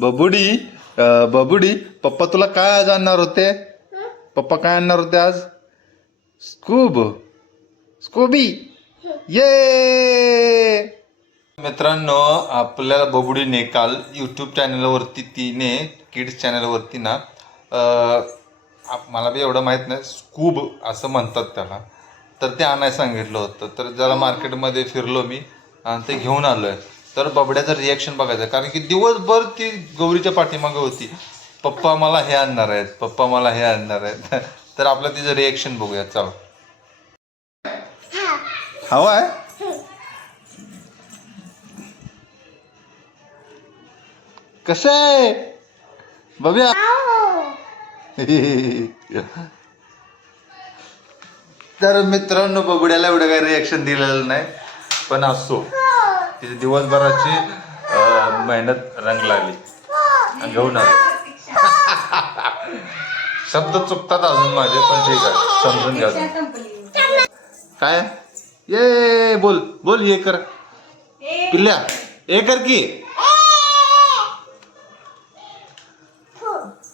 बबुडी बबुडी पप्पा तुला काय आज आणणार होते? पप्पा काय आणणार होते आज? स्कूबी ये मित्रांनो, आपल्या बबुडीने काल यूट्यूब चॅनलवरती तिने किड्स चॅनलवरती ना मला बी एवढं माहीत नाही, स्कूब असं म्हणतात त्याला, तर ते आणायला सांगितलं होतं. तर जरा मार्केटमध्ये फिरलो मी आणि ते घेऊन आलो आहे. तर बबड्याचं रिॲक्शन बघायचं, कारण की दिवसभर ती गौरीच्या पाठीमागे होती, पप्पा मला हे आणणार आहेत, पप्पा मला हे आणणार आहेत. तर आपलं तिचं रिॲक्शन बघूया. चला. हवा आहे कसं आहे बघूया. तर मित्रांनो, बबड्याला एवढं काही रिॲक्शन दिलेलं नाही, पण असो, तिथे दिवसभराची मेहनत रंग लागली, घेऊन आली. शब्द चुकतात अजून माझे, पण ठीक आहे, समजून घ्या. काय ये बोल बोल, हे कर पिल्ल्या, हे कर की